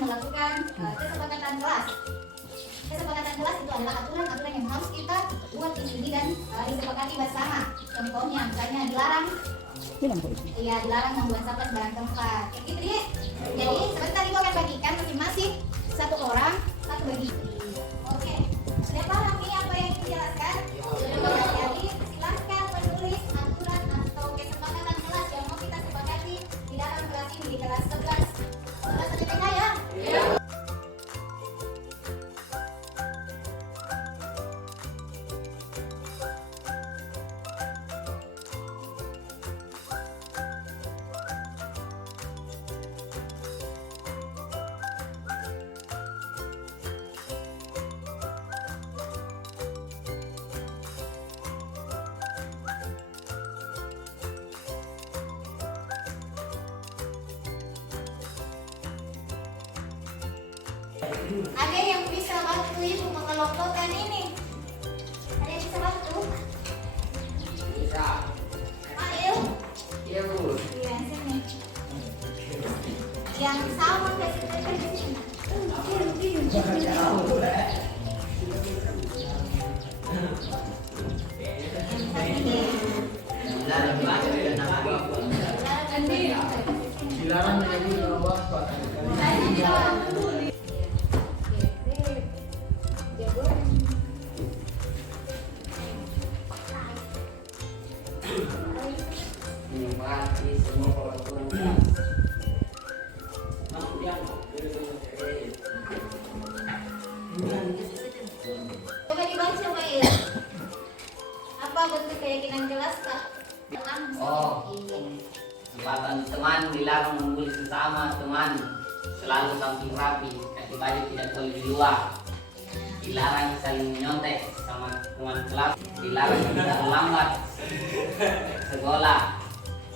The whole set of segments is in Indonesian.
melakukan kesepakatan kelas. Kesepakatan kelas itu adalah aturan-aturan yang harus kita buat di sini dan disepakati bersama. Contohnya misalnya dilarang membuang sampah sembarang tempat. Kayak gitu ya. Jadi sebentar ibu akan bagikan masing-masing satu orang satu bagi. Oke. Sudah paham nih apa yang dijelaskan? Jadi silakan menulis aturan atau kesepakatan kelas yang mau kita sepakati di dalam kelas ini di kelas 11. Kelas TPK ya? Iya. Ada yang bisa bantu ibu mengelompokkan ini? Ada yang bisa bantu? Bisa. Ayo. Iya bu. Iya sini. Yang sama kayak seperti di sini. Dilarang menyanyi di bawah Coba dibaca Mail. Apa bentuk keyakinan kelas Kak? Kesempatan teman dilarang membuli sesama teman, selalu tampil rapi, kaki baju tidak boleh di luar, dilarang saling menyontek sama teman kelas, dilarang tidak terlambat sekolah,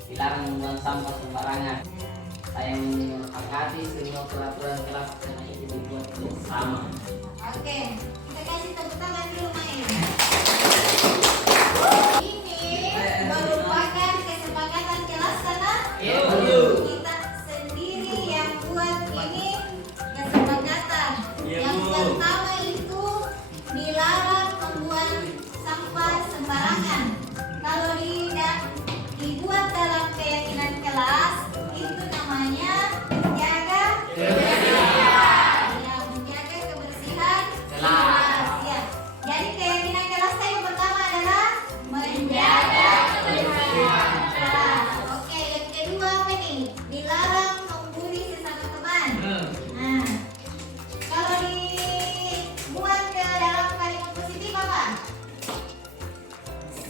dilarang membuang sampah sembarangan. Saya menyepakati semua peraturan kelas karena itu dibuat bersama. Oke, kita kasih tepuk tangan dulu Mail. Ini merupakan kesepakatan kelas karena kita sendiri yang buat ini kesepakatan. Yang pertama itu dilarang membuang sampah sembarangan. Kalau tidak dibuat dalam keyakinan kelas itu namanya menjaga menjaga kebersihan kelas ya. Jadi keyakinan kelas yang pertama adalah menjaga kebersihan kelas. Oke, yang kedua apa nih? Dilarang membuli sesama teman. Nah, kalau dibuat ke dalam kalimat positif apa?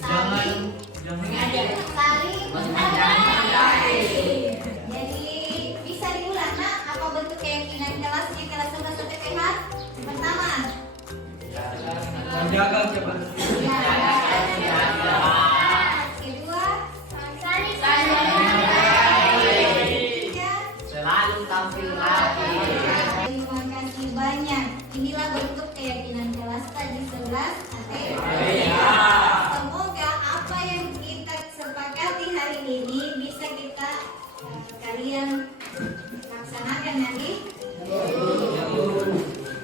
Saling menghargai. Jadi bisa diulang nak apa bentuk keyakinan kelasnya kelas 11 TPH? Pertama, Menjaga kebersihan. kedua, saling Ketiga, selalu tampil rapi. Terima kasih banyak. Inilah bentuk keyakinan kelas tadi 11 TPH. Semoga apa yang kita sepakati hari ini bisa kita kalian laksanakan nanti.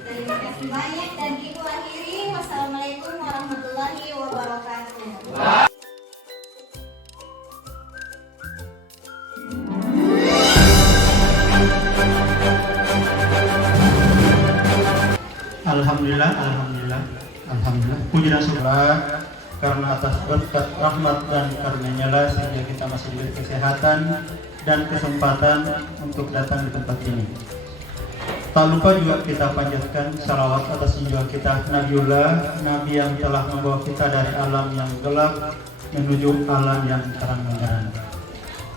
Terima kasih banyak dan ibu akhiri. Wassalamualaikum warahmatullahi wabarakatuh. Alhamdulillah. Puji dan syukur karena atas berkat rahmat dan karunia-Nya lah sehingga kita masih diberi kesehatan dan kesempatan untuk datang di tempat ini. Tak lupa juga kita panjatkan salawat atas jiwa kita Nabiullah, Nabi yang telah membawa kita dari alam yang gelap menuju alam yang terang benderang.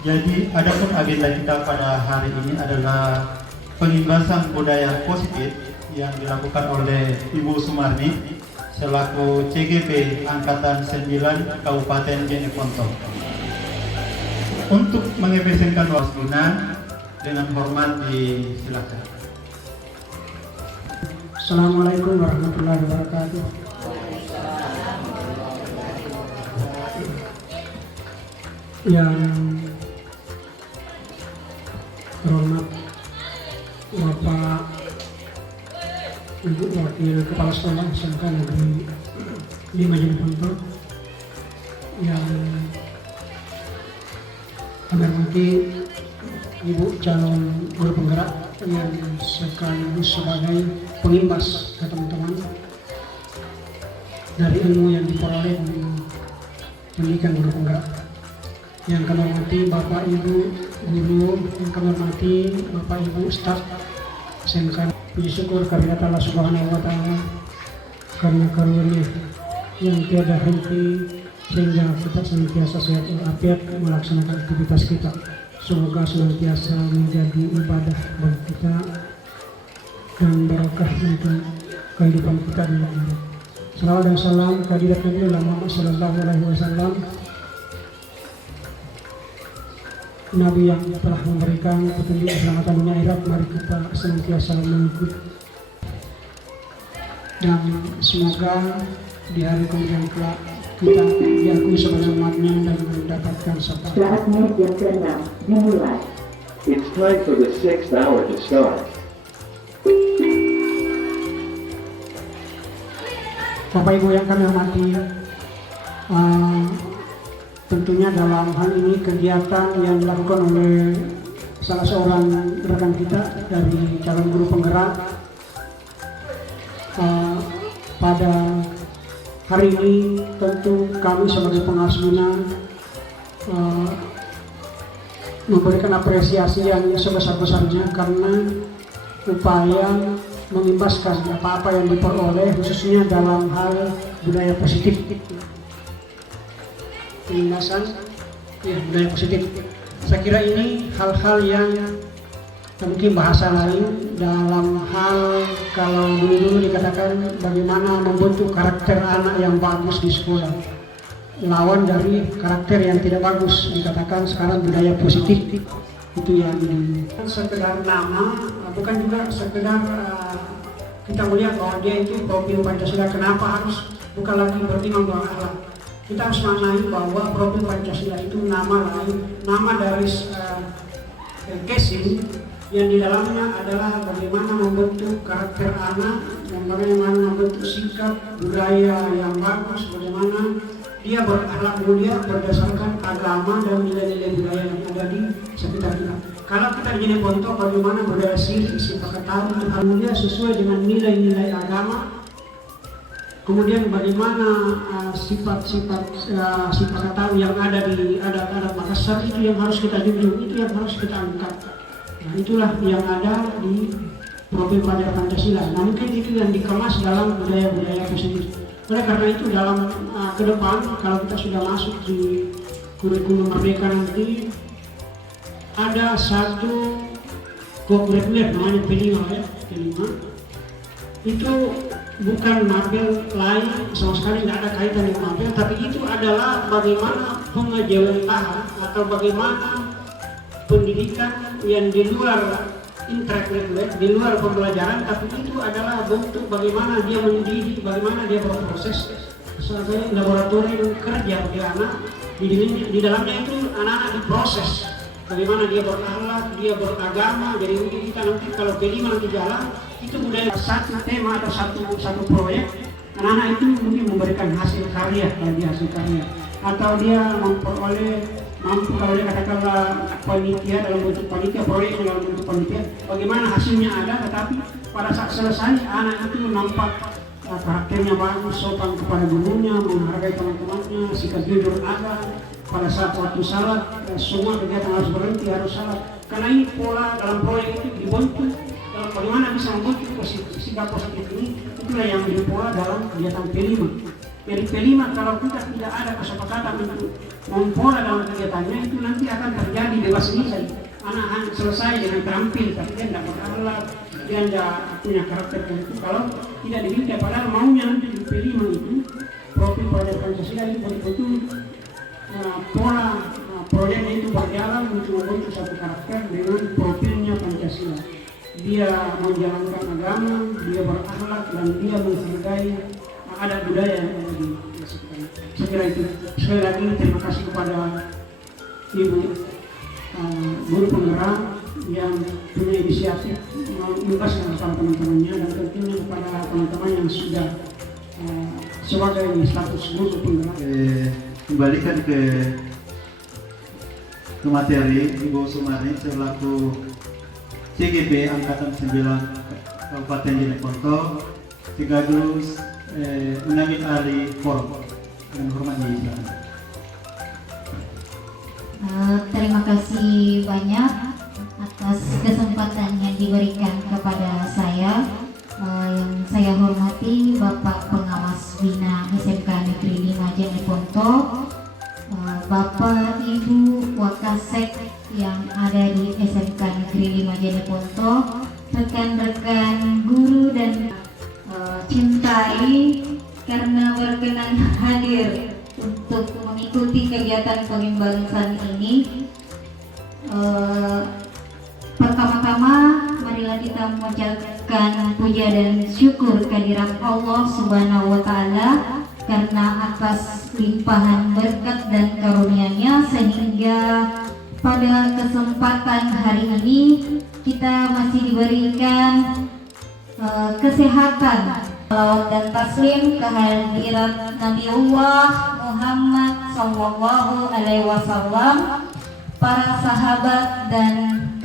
Jadi adapun agenda kita pada hari ini adalah pengimbasan budaya positif yang dilakukan oleh Ibu Sumarni selaku CGP Angkatan 9 Kabupaten Jeneponto. Untuk mengebesenkan wasguna dengan hormat disilakan. Assalamualaikum warahmatullahi wabarakatuh. Yang terhormat Bapak Ibu Wakil Kepala Sekolah SMK Negeri 5 Jeneponto yang kami hormati Ibu calon guru penggerak yang sekaligus sebagai pengimbas ke teman-teman dari ilmu yang diperoleh di pendidikan guru penggerak. Yang kami hormati Bapak Ibu guru, yang kami hormati Bapak Ibu staf SMK. Puji syukur kehadirat Allah Subhanahu wa Ta'ala karena karunia yang tiada henti sehingga kita senantiasa sehat walafiat melaksanakan aktivitas kita. Semoga senantiasa menjadi ibadah bagi kita dan berkah untuk kehidupan kita di akhirat. Salawat dan salam kehadirat Nabi Muhammad sallallahu alaihi wasallam, Nabi yang telah memberikan petunjuk keselamatan dunia akhirat. Mari kita senantiasa mengikut dan semoga di hari kemudian kelak kita diakui sebagai umatnya dan mendapatkan syafaat. Saatnya jam ke-6 dimulai. It's time for the 6th hour to start. Bapak Ibu yang kami hormati, tentunya dalam hal ini kegiatan yang dilakukan oleh salah seorang rekan kita dari calon guru penggerak pada hari ini, tentu kami sebagai pengawas bina memberikan apresiasi yang sebesar-besarnya karena upaya mengimbaskan apa-apa yang diperoleh khususnya dalam hal budaya positif. Penindasan ya, budaya positif. Saya kira ini hal-hal yang mungkin bahasa lain dalam hal kalau dulu dikatakan bagaimana membentuk karakter anak yang bagus di sekolah, lawan dari karakter yang tidak bagus dikatakan sekarang budaya positif. Itu yang sekedar nama, bukan juga sekedar kita melihat bahwa dia itu profil Pancasila. Kenapa harus bukan lagi bertimbang bahwa akhlak? Kita harus maknai bahwa profil Pancasila itu nama lain, nama dari casing yang di dalamnya adalah bagaimana membentuk karakter anak, dan bagaimana membentuk sikap budaya yang bagus, bagaimana dia berakhlak mulia berdasarkan agama dan nilai-nilai budaya yang ada di sekitar kita. Kalau kita di Jeneponto, bagaimana budaya syirik, sifat ketahui Tuhan mulia sesuai dengan nilai-nilai agama. Kemudian bagaimana sifat-sifat ketahui yang ada di adat-adat Makassar itu yang harus kita junjung, itu yang harus kita angkat. Nah, itulah yang ada di profil pelajar Pancasila. Nah, mungkin itu yang dikemas dalam budaya-budaya positif. Oleh karena itu dalam ke depan kalau kita sudah masuk di kurikulum Merdeka nanti ada satu kurikuler namanya P5 ya, P5. Itu bukan mapel lain, sama sekali tidak ada kaitan dengan mapel, tapi itu adalah bagaimana pengajaran atau bagaimana pendidikan yang di luar intrakurikuler, di luar pembelajaran, tapi itu adalah bentuk bagaimana dia mendidik, bagaimana dia berproses sebagai laboratorium kerja bagi anak. Di dalamnya itu anak-anak diproses bagaimana dia berakhlak, dia beragama. Jadi mungkin kita nanti kalau P5 nanti jalan itu budaya satu tema atau satu proyek, anak-anak itu mungkin memberikan hasil karya, kalau dia hasil karya, atau dia memperoleh mampu kalau dia katakanlah panitia dalam bentuk panitia, proyek dalam bentuk panitia, bagaimana hasilnya ada, tetapi pada saat selesai anak itu nampak karakternya bagus, sopan kepada gurunya, menghargai teman-temannya, sikap jujur ada. Pada saat waktu salat, semua kegiatan harus berhenti, harus salat. Karena ini pola dalam proyek itu dibentuk, bagaimana bisa membentuk sikap positif ini, itulah yang menjadi pola dalam kegiatan P5. Jadi P5 kalau kita tidak ada kesepakatan untuk mempola dalam kegiatannya, itu nanti akan terjadi bebas nilai. Anak-anak selesai dengan terampil, tapi dia tidak berakhlak, dia tidak punya karakter itu. Kalau tidak dimiliki, padahal maunya nanti di P5 itu profil pelajar Pancasila itu betul-betul pola proyeknya itu berjalan untuk membentuk satu karakter dengan profilnya Pancasila. Dia menjalankan agama, dia berakhlak, dan dia menghargai adat budaya yang ada di sekitarnya. Saya kira itu. Sekali lagi terima kasih kepada Ibu guru penggerak yang punya inisiatif menuntaskan kepada teman-temannya, dan tentunya kepada teman-teman yang sudah sebagai status guru penggerak. Kembalikan ke materi Ibu Sumari selaku CGP Angkatan 9 Kabupaten Jeneponto sekaligus mengambil alih forum. Dengan hormat diisikan. Terima kasih banyak atas kesempatan yang diberikan kepada saya. Yang saya hormati Bapak Pengawas Bina SMK Negeri 5 Jeneponto, Bapak Ibu Wakasek yang ada di SMK Negeri 5 Jeneponto, rekan-rekan guru dan cintai karena berkenan hadir untuk mengikuti kegiatan pengimbangan ini. Pertama-tama marilah kita mengucapkan puja dan syukur kehadirat Allah Subhanahu wa Ta'ala karena atas limpahan berkat dan karunia-Nya sehingga pada kesempatan hari ini kita masih diberikan kesehatan. Salawat dan taslim kehadirat Nabiullah Muhammad Sallallahu Alaihi Wasallam, para sahabat dan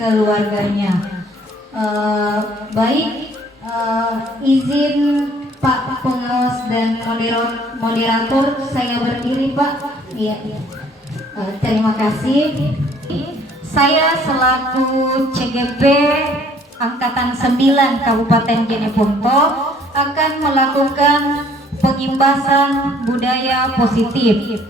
keluarganya. Izin Pak Pengawas dan moderator, saya berdiri Pak. Iya. Terima kasih. Saya selaku CGP Angkatan 9 Kabupaten Jeneponto akan melakukan pengimbasan budaya positif.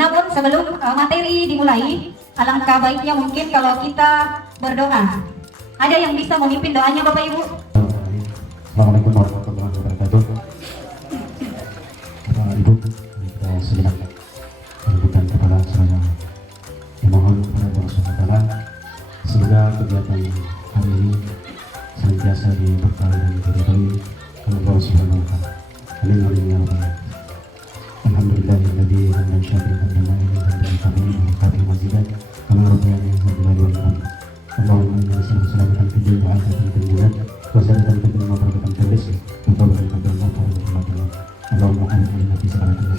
Namun sebelum materi dimulai, alangkah baiknya mungkin kalau kita berdoa. Ada yang bisa memimpin doanya Bapak Ibu? Assalamualaikum warahmatullahi wabarakatuh. Bapak Ibu, kita segenap menunjukkan kepada saya yang mohon kepada Allah SWT semoga kegiatan hari ini senantiasa diberkahi dan diridhoi oleh Allah Subhanahu wa Ta'ala. Amin amin ya rabbal alamin. Alhamdulillahilladzi hamdan syakiran lillahi hamdan katsiran wa khairan mazidan kama rabbiyani sabila wa rahmat. Allahumma inna nas'aluka fid dunya hasanatan fil akhirati wa hasanatan wa qina adzaban nar. Allahumma inna fi salati wa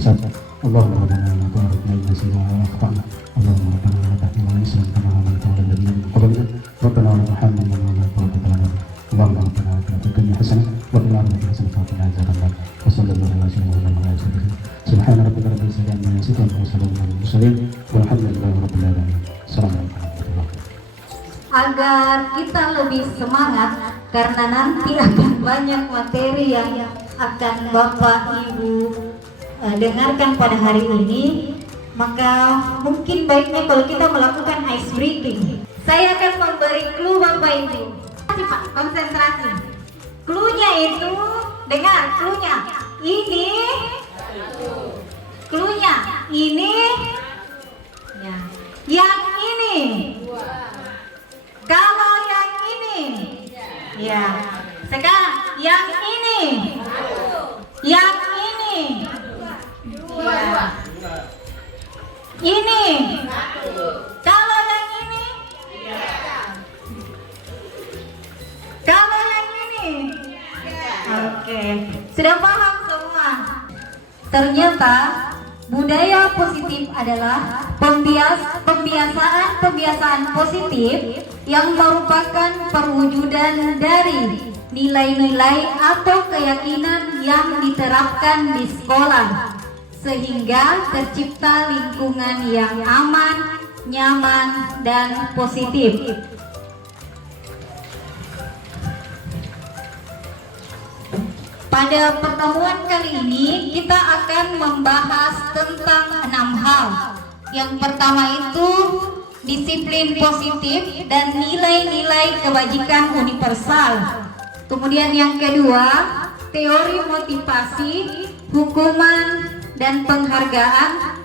salati Allahumma rabbana la tu'akhidhna in nasina wa akhtana. Allahumma rabbana la tahmilna isran kama hamaltahu 'ala alladhina min qablina. Rabbana wa la tuhammilna ma la taqata lana. Allahumma rabbana atina fid dunya hasanah wa fil akhirati hasanah wa qina adzaban nar. Wa sallallahu alaihi wa sallam. Subhana rabbika rabbil izzati amma yasifun wa salamun 'alal mursalin walhamdulillahi rabbil alamin. Assalamualaikum warahmatullahi wabarakatuh. Agar kita lebih semangat karena nanti akan banyak materi yang akan Bapak Ibu dengarkan pada hari ini, maka mungkin baiknya kalau kita melakukan ice breaking. Saya akan memberi clue Bapak Ibu. Pak, konsentrasi. Clue-nya itu, dengar clue-nya. Ini clue-nya ini ya. Yang ini. Kalau yang ini. Ya. Sekarang yang ini. Yang ini. Ya. Ini. Kalau yang ini. Kalau yang ini. Oke. Sudah paham semua? Ternyata budaya positif adalah pembiasaan positif yang merupakan perwujudan dari nilai-nilai atau keyakinan yang diterapkan di sekolah sehingga tercipta lingkungan yang aman, nyaman, dan positif. Pada pertemuan kali ini kita akan membahas tentang 6 hal. Yang pertama itu disiplin positif dan nilai-nilai kebajikan universal. Kemudian yang kedua, teori motivasi, hukuman dan penghargaan.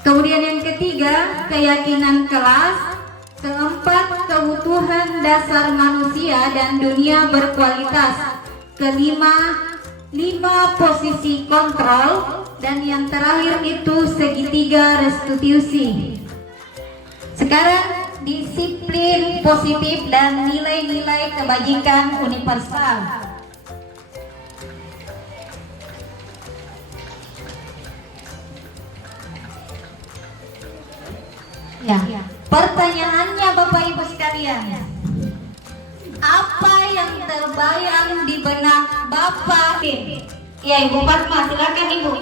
Kemudian yang ketiga, keyakinan kelas. Keempat, kebutuhan dasar manusia dan dunia berkualitas. Kelima, 5 posisi kontrol. Dan yang terakhir itu segitiga restitusi. Sekarang disiplin positif dan nilai-nilai kebajikan universal. Ya, pertanyaannya Bapak Ibu sekalian, apa yang terbayang di benak Bapak? Ya, Ibu Fatma, silakan Ibu.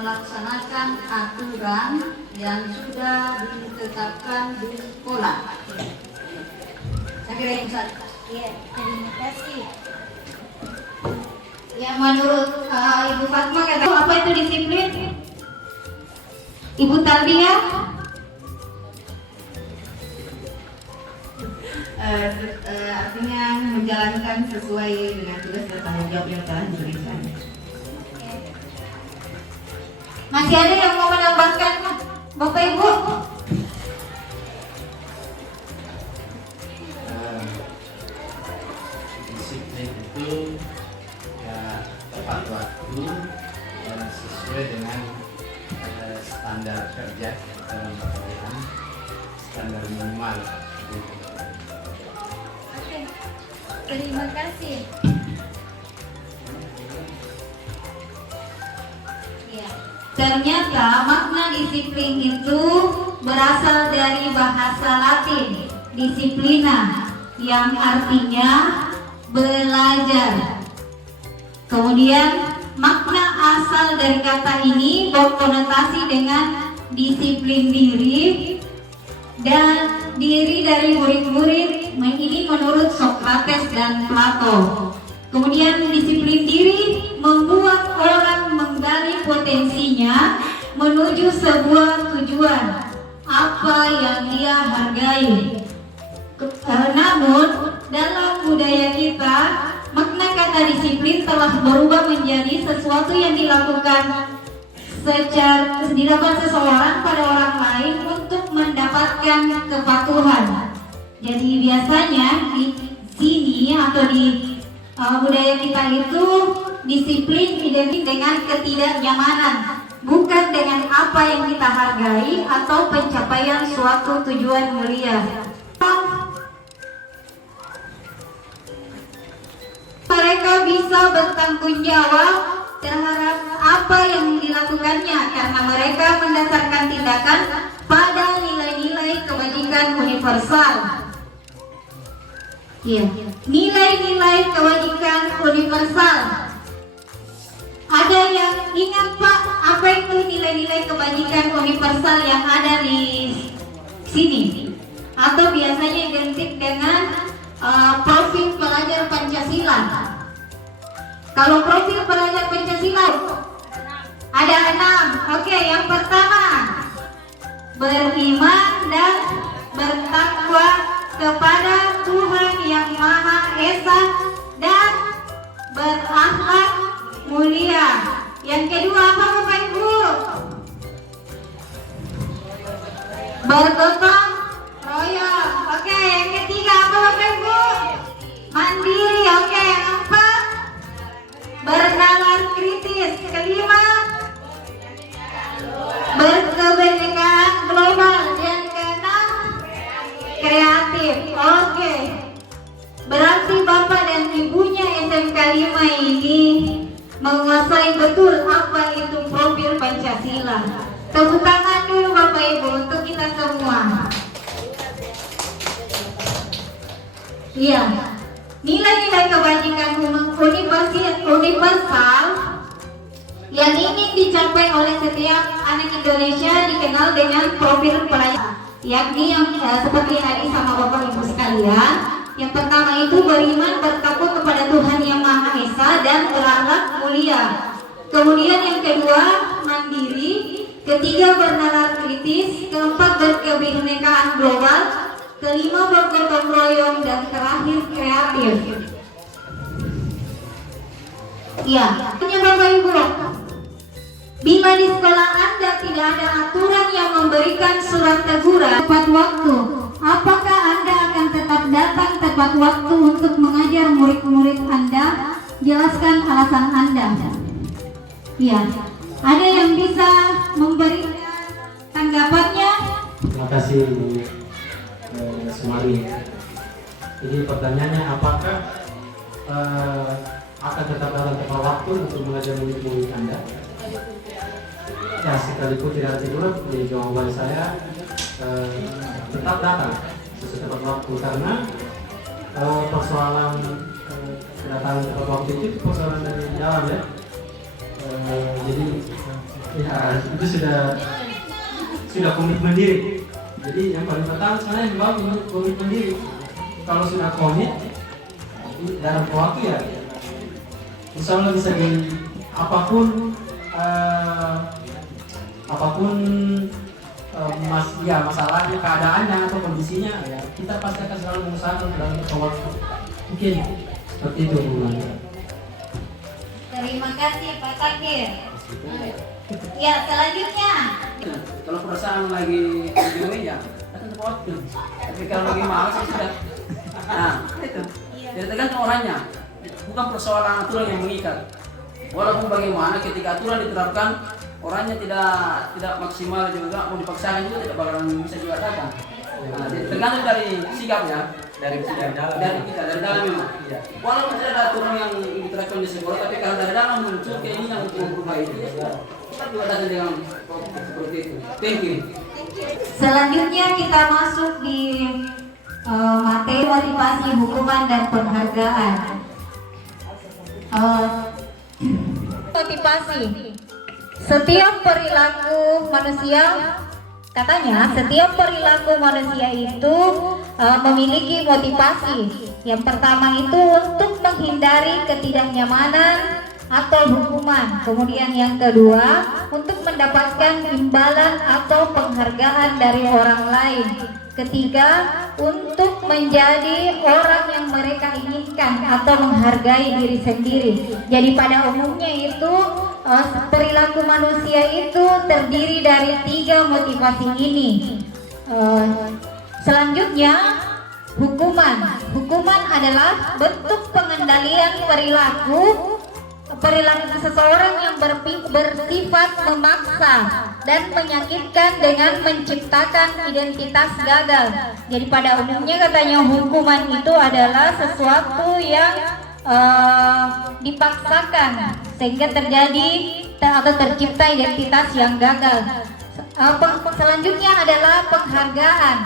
Melaksanakan aturan yang sudah ditetapkan di sekolah. Saya kira itu saja. Ya, terima kasih. Ya, menurut Ibu Fatma kata apa itu disiplin? Ibu Talbia? Artinya menjalankan sesuai dengan tugas dan tanggung jawab yang telah diberikan. Masih ada yang mau menambahkan, Bapak Ibu? Disiplin itu ya tepat waktu dan sesuai dengan standar kerja dalam pekerjaan, standar minimal. Oke, terima kasih. Ya. Ternyata makna disiplin itu berasal dari bahasa Latin disciplina yang artinya belajar. Kemudian makna asal dari kata ini berkonotasi dengan disiplin diri dan diri dari murid-murid ini menurut Socrates dan Plato. Kemudian disiplin diri membuat orang menggali potensinya menuju sebuah tujuan apa yang dia hargai. Namun dalam budaya kita makna kata disiplin telah berubah menjadi sesuatu yang dilakukan seseorang pada orang lain untuk mendapatkan kepatuhan. Jadi biasanya di sini atau di budaya kita itu disiplin identik dengan ketidaknyamanan, bukan dengan apa yang kita hargai atau pencapaian suatu tujuan mulia. Mereka bisa bertanggung jawab terhadap apa yang dilakukannya karena mereka mendasarkan tindakan pada nilai-nilai kebajikan universal. Iya, nilai-nilai kebajikan universal. Ada yang ingat Pak, apa itu nilai-nilai kebajikan universal yang ada di sini? Atau biasanya identik dengan profil pelajar Pancasila. Kalau profil pelajar Pancasila ada 6. Oke, yang pertama beriman dan bertakwa kepada Tuhan yang Maha Esa dan berakhlak mulia. Yang kedua apa Bapak Ibu? Bergotong royong. Oke, yang ketiga apa Bapak Ibu? Mandiri. Oke, yang keempat bernalar kritis. Kelima berkebinekaan global. Yang keenam kreatif. Oke, berarti Bapak dan Ibunya SMK 5 ini menguasai betul apa itu profil Pancasila. Tepuk tangan dulu Bapak Ibu untuk kita semua. Iya, nilai-nilai kebajikan universal yang ingin dicapai oleh setiap anak Indonesia dikenal dengan profil pelajar, yakni yang seperti tadi sama Bapak Ibu sekalian. Yang pertama itu beriman, bertakwa kepada Tuhan yang Maha Esa dan berakhlak mulia. Kemudian yang kedua mandiri, ketiga bernalar kritis, keempat berkebinekaan global, kelima bergotong royong, dan terakhir kreatif. Ya, punya Bapak Ibu, bila di sekolah Anda tidak ada aturan yang memberikan surat teguran tepat waktu, apakah Anda akan tetap datang tepat waktu untuk mengajar murid-murid Anda? Jelaskan alasan Anda. Ya, ada yang bisa memberikan tanggapannya? Terima kasih Bu Sumaria. Jadi pertanyaannya, apakah akan tetap datang tepat waktu untuk mengajar murid-murid Anda? Ya, sekalipun tidak tidur, jadi jawaban saya tetap datang sesuai tepat waktu, karena persoalan kedatangan tepat waktu itu persoalan dari dalam ya. Jadi ya itu sudah komitmen diri. Jadi yang paling pertama sebenarnya memang komitmen diri. Kalau sudah komit dalam waktu ya, insya Allah bisa di apapun masalahnya, keadaannya atau kondisinya ya, kita pasti akan selalu mengusahakan dalam waktu. Mungkin seperti itu Bu. Terima kasih Pak Takir. Ya, selanjutnya. Kalau perasaan lagi bingung ya, datang tepat waktu. Tapi kalau lagi malas ya sudah. Nah, itu. Jadi tergantung orangnya. Bukan persoalan aturan yang mengikat. Walaupun bagaimana ketika aturan diterapkan, orangnya tidak maksimal juga, mau dipaksakan juga tidak bakalan bisa juga datang. Nah, jadi tergantung dari sikap ya. Dari kita, dari dalam memang. Walaupun tidak ada aturan yang diterapkan di sekolah, tapi kalau dari dalam muncul keinginan untuk berubah itu, ya sudah. Kita juga datang dengan seperti itu. Thank you. Selanjutnya kita masuk di materi motivasi, hukuman dan penghargaan. Motivasi. Setiap perilaku manusia, katanya setiap perilaku manusia itu memiliki motivasi. Yang pertama itu untuk menghindari ketidaknyamanan atau hukuman. Kemudian yang kedua, untuk mendapatkan imbalan atau penghargaan dari orang lain. Ketiga, untuk menjadi orang yang mereka inginkan atau menghargai diri sendiri. Jadi pada umumnya itu perilaku manusia itu terdiri dari 3 motivasi ini. Selanjutnya, hukuman. Hukuman adalah bentuk pengendalian perilaku seseorang yang bersifat memaksa dan menyakitkan dengan menciptakan identitas gagal. Jadi pada umumnya katanya hukuman itu adalah sesuatu yang dipaksakan sehingga terjadi atau tercipta identitas yang gagal. Selanjutnya adalah penghargaan.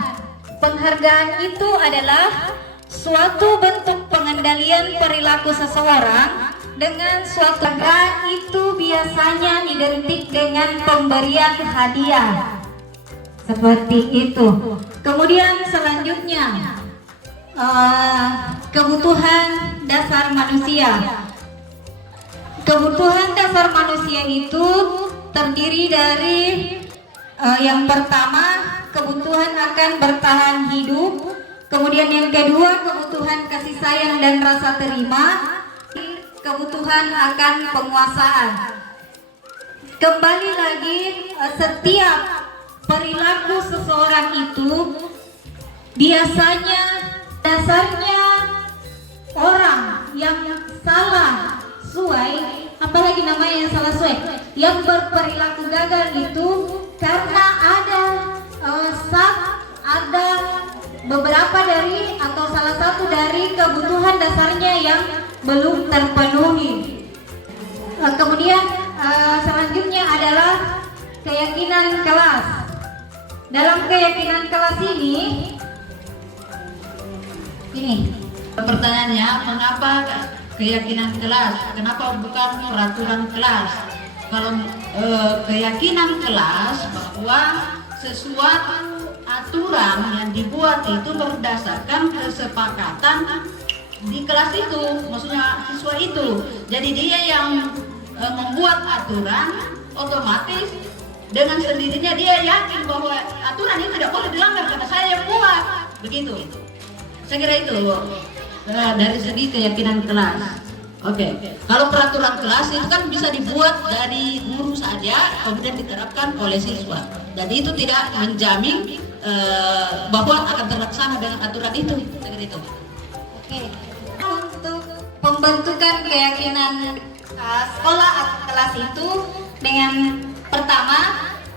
Penghargaan itu adalah suatu bentuk pengendalian perilaku seseorang dengan suatu harga, itu biasanya identik dengan pemberian hadiah seperti itu. Kemudian selanjutnya kebutuhan dasar manusia. Kebutuhan dasar manusia itu terdiri dari yang pertama, kebutuhan akan bertahan hidup. Kemudian yang kedua, kebutuhan kasih sayang dan rasa terima. Kebutuhan akan penguasaan. Kembali lagi, setiap perilaku seseorang itu biasanya dasarnya orang yang salah suai, apalagi namanya yang salah suai, yang berperilaku gagal itu karena ada beberapa dari atau salah satu dari kebutuhan dasarnya yang belum terpenuhi. Kemudian selanjutnya adalah keyakinan kelas. Dalam keyakinan kelas ini pertanyaannya, mengapa keyakinan kelas? Kenapa bukan peraturan kelas? Kalau keyakinan kelas bahwa sesuatu aturan yang dibuat itu berdasarkan kesepakatan di kelas itu, maksudnya siswa itu. Jadi dia yang membuat aturan, otomatis dengan sendirinya dia yakin bahwa aturan itu tidak boleh dilanggar karena saya yang buat. Begitu. Saya kira itu dari segi keyakinan kelas. Oke. Kalau peraturan kelas itu kan bisa dibuat dari guru saja, kemudian diterapkan oleh siswa. Jadi itu tidak menjamin bahwa akan terlaksana dengan aturan itu. Saya kira itu. Oke. Untuk pembentukan keyakinan sekolah atau kelas itu dengan pertama,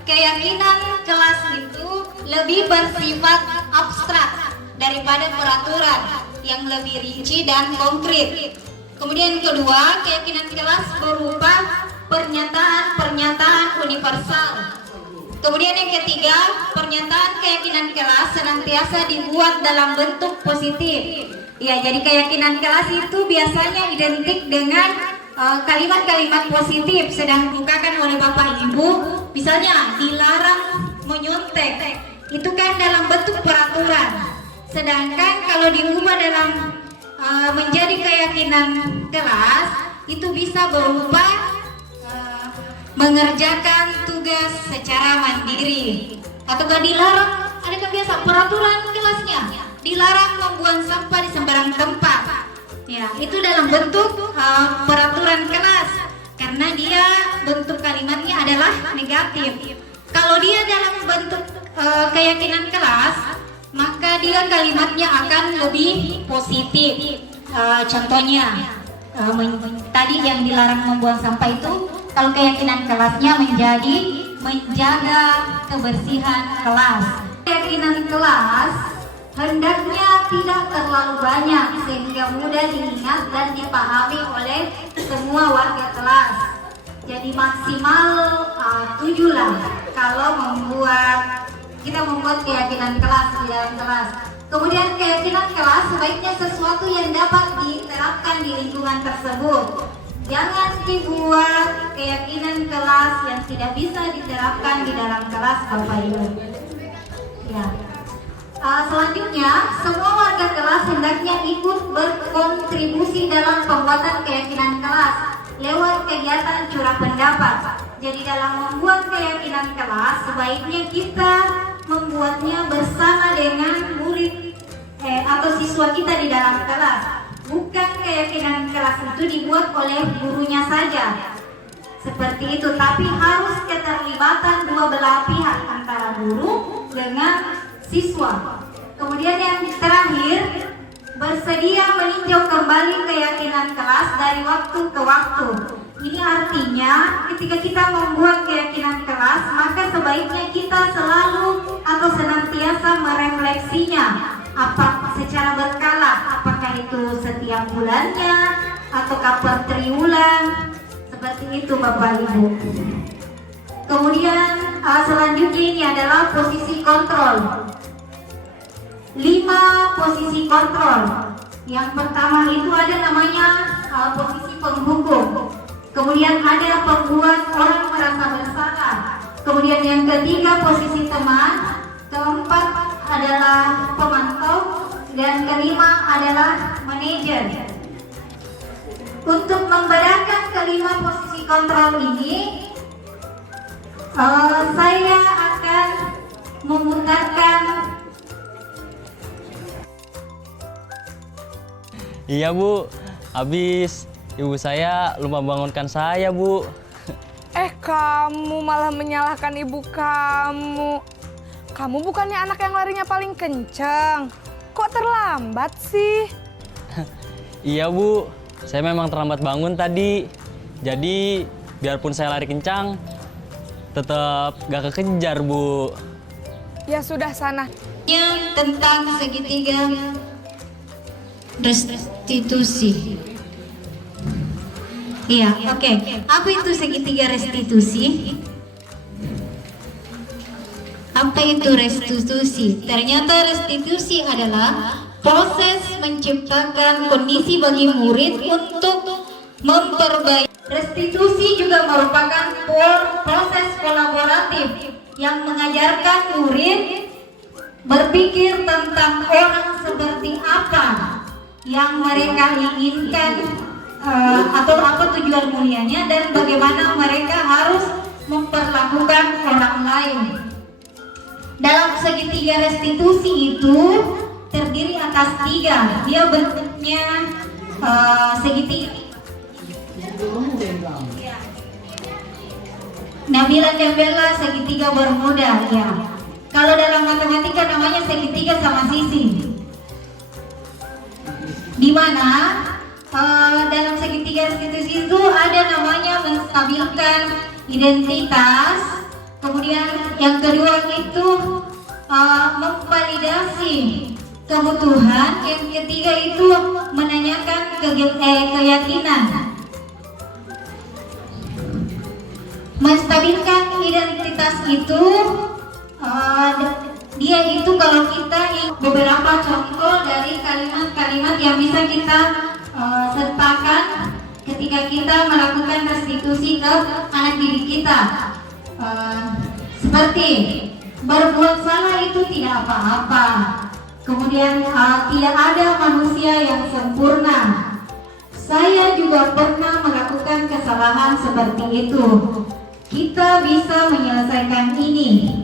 keyakinan kelas itu lebih bersifat abstrak. daripada peraturan yang lebih rinci dan konkret. Kemudian kedua, keyakinan kelas berupa pernyataan-pernyataan universal. Kemudian yang ketiga, pernyataan keyakinan kelas senantiasa dibuat dalam bentuk positif. Ya, jadi keyakinan kelas itu biasanya identik dengan kalimat-kalimat positif, sedang dibukakan oleh Bapak Ibu. Misalnya dilarang menyontek, itu kan dalam bentuk peraturan. Sedangkan kalau diubah dalam menjadi keyakinan kelas, itu bisa berupa mengerjakan tugas secara mandiri. Ataukah dilarang, ada kan biasa peraturan kelasnya, dilarang membuang sampah di sembarang tempat. Ya, itu dalam bentuk peraturan kelas, karena dia bentuk kalimatnya adalah negatif. Kalau dia dalam bentuk keyakinan kelas, maka dia kalimatnya akan lebih positif. Contohnya tadi yang dilarang membuang sampah itu, kalau keyakinan kelasnya menjadi menjaga kebersihan kelas. Keyakinan kelas hendaknya tidak terlalu banyak sehingga mudah diingat dan dipahami oleh semua warga kelas. Jadi maksimal 7 lah kalau kita membuat keyakinan kelas di dalam kelas. Kemudian keyakinan kelas sebaiknya sesuatu yang dapat diterapkan di lingkungan tersebut. Jangan dibuat keyakinan kelas yang tidak bisa diterapkan di dalam kelas, Bapak Ibu. Ya. Selanjutnya, semua warga kelas hendaknya ikut berkontribusi dalam pembuatan keyakinan kelas lewat kegiatan curah pendapat. Jadi dalam membuat keyakinan kelas, sebaiknya kita membuatnya bersama dengan murid atau siswa kita di dalam kelas. Bukan keyakinan kelas itu dibuat oleh gurunya saja, seperti itu, tapi harus keterlibatan dua belah pihak antara guru dengan siswa. Kemudian yang terakhir, bersedia meninjau kembali keyakinan kelas dari waktu ke waktu. Ini artinya ketika kita membuat keyakinan kelas, maka sebaiknya kita selalu atau senantiasa merefleksinya, apa secara berkala, apakah itu setiap bulannya ataukah per triwulan, seperti itu Bapak Ibu. Kemudian selanjutnya ini adalah posisi kontrol. 5 posisi kontrol. Yang pertama itu ada namanya posisi penghukum. Kemudian ada pembuat orang merasa bersalah. Kemudian yang ketiga posisi teman. Keempat adalah pemantau. Dan kelima adalah manajer. Untuk membedakan kelima posisi kontrol ini, saya akan memutarkan. Iya Bu, habis ibu saya lupa bangunkan saya Bu. Kamu malah menyalahkan ibu kamu. Kamu bukannya anak yang larinya paling kencang. Kok terlambat sih? Iya Bu, saya memang terlambat bangun tadi. Jadi biarpun saya lari kencang, tetap gak kekejar Bu. Ya sudah sana. Yang tentang segitiga restitusi. Iya, oke. Apa itu segitiga restitusi? Apa itu restitusi? Ternyata restitusi adalah proses menciptakan kondisi bagi murid untuk memperbaiki. Restitusi juga merupakan proses kolaboratif yang mengajarkan murid berpikir tentang orang seperti apa yang mereka inginkan, atau apa tujuan mulianya, dan bagaimana mereka harus memperlakukan orang lain. Dalam segitiga restitusi itu terdiri atas 3. Dia bentuknya segitiga. Nabila dan Bella segitiga bermuda, ya. Kalau dalam matematika namanya segitiga sama sisi. Di mana dalam segitiga restitusi itu ada namanya menstabilkan identitas. Kemudian yang kedua itu memvalidasi kebutuhan, yang ketiga itu menanyakan keyakinan, menstabilkan identitas itu. Dia itu kalau kita beberapa contoh dari kalimat-kalimat yang bisa kita sertakan ketika kita melakukan restitusi ke anak didik kita, seperti berbuat salah itu tidak apa-apa, kemudian tidak ada manusia yang sempurna, saya juga pernah melakukan kesalahan seperti itu, kita bisa menyelesaikan ini.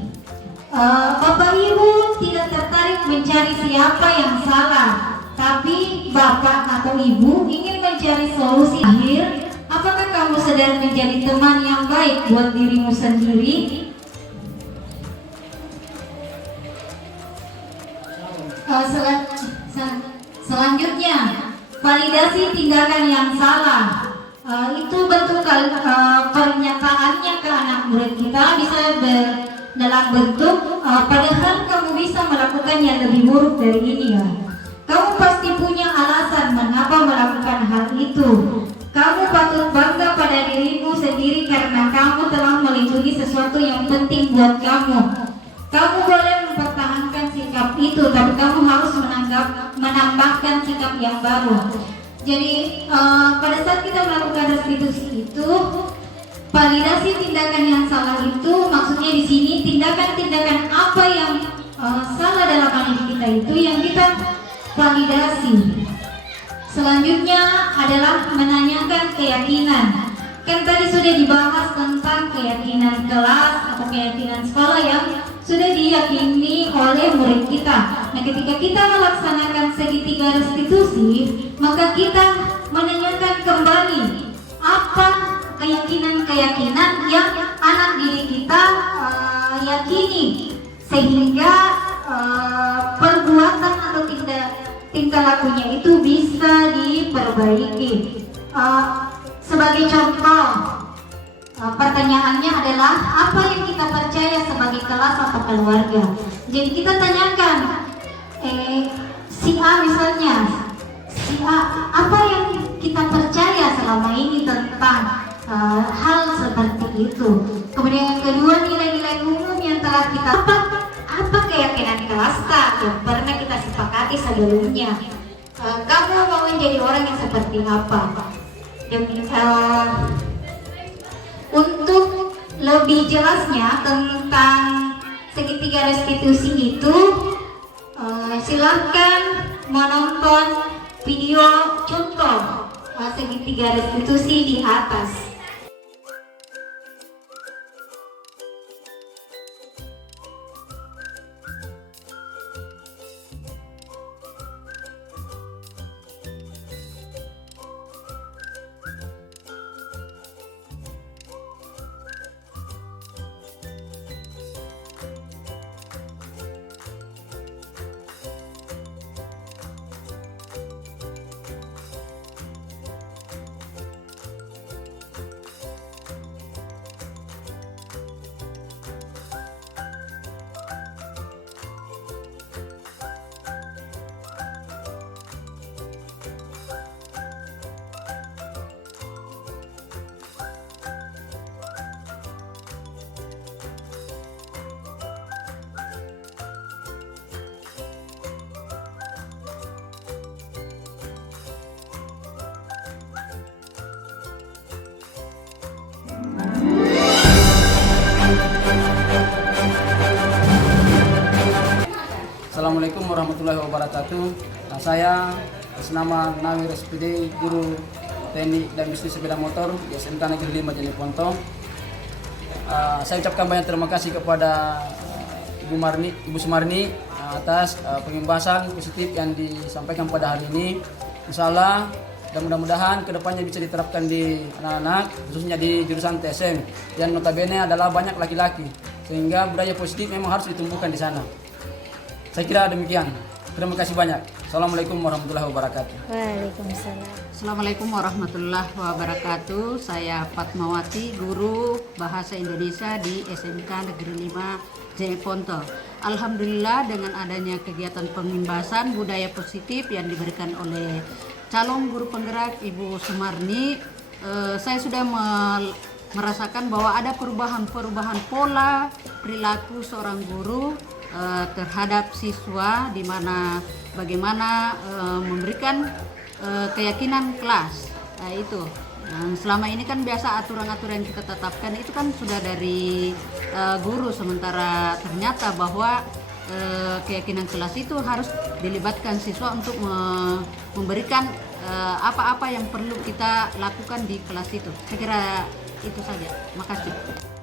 Bapak Ibu tidak tertarik mencari siapa yang salah, tapi Bapak atau Ibu ingin mencari solusi akhir. Apakah kamu sedang menjadi teman yang baik buat dirimu sendiri? Selanjutnya, validasi tindakan yang salah. Itu bentuk pernyataannya ke anak murid kita bisa dalam bentuk padahal kamu bisa melakukan yang lebih buruk dari ini ya. Kamu pasti punya alasan mengapa melakukan hal itu. Kamu patut bangga pada dirimu sendiri karena kamu telah melindungi sesuatu yang penting buat kamu. Kamu boleh mempertahankan sikap itu, tapi kamu harus menambahkan sikap yang baru. Jadi pada saat kita melakukan restitusi itu, validasi tindakan yang salah itu maksudnya di sini tindakan-tindakan apa yang salah dalam anak kita itu yang kita validasi. Selanjutnya adalah menanyakan keyakinan. Kan tadi sudah dibahas tentang keyakinan kelas atau keyakinan sekolah yang sudah diyakini oleh murid kita. Nah, ketika kita melaksanakan segitiga restitusi, maka kita menanyakan kembali apa keyakinan-keyakinan yang anak didik kita yakini, sehingga perbuatan atau tingkah lakunya itu bisa diperbaiki. Sebagai contoh, pertanyaannya adalah apa yang kita percaya sebagai kelas atau keluarga. Jadi kita tanyakan, si A misalnya, si A, apa yang kita percaya selama ini tentang hal seperti itu. Kemudian yang kedua, nilai-nilai umum yang telah kita apa keyakinan kelas yang pernah kita sepakati sebelumnya. Kamu mau menjadi orang yang seperti apa? Dan untuk lebih jelasnya tentang segitiga restitusi itu, silahkan menonton video contoh segitiga restitusi di atas. Assalamualaikum warahmatullahi wabarakatuh. Saya senama Nawir SPD, guru teknik dan bisnis sepeda motor di SMK Negeri 5 Jeneponto. Saya ucapkan banyak terima kasih kepada Ibu Sumarni atas pembahasan positif yang disampaikan pada hari ini. Insyaallah dan mudah-mudahan kedepannya bisa diterapkan di anak-anak, khususnya di jurusan TSM yang notabene adalah banyak laki-laki, sehingga budaya positif memang harus ditumbuhkan di sana. Saya kira demikian. Terima kasih banyak. Assalamualaikum warahmatullahi wabarakatuh. Waalaikumsalam. Assalamualaikum warahmatullahi wabarakatuh. Saya Fatmawati, guru Bahasa Indonesia di SMK Negeri 5 Jeneponto. Alhamdulillah dengan adanya kegiatan pengimbasan budaya positif yang diberikan oleh calon guru penggerak Ibu Sumarni, saya sudah merasakan bahwa ada perubahan pola perilaku seorang guru terhadap siswa, di mana bagaimana memberikan keyakinan kelas. Nah, itu. Dan selama ini kan biasa aturan-aturan yang kita tetapkan itu kan sudah dari guru, sementara ternyata bahwa keyakinan kelas itu harus dilibatkan siswa untuk memberikan apa-apa yang perlu kita lakukan di kelas itu. Saya kira itu saja. Makasih.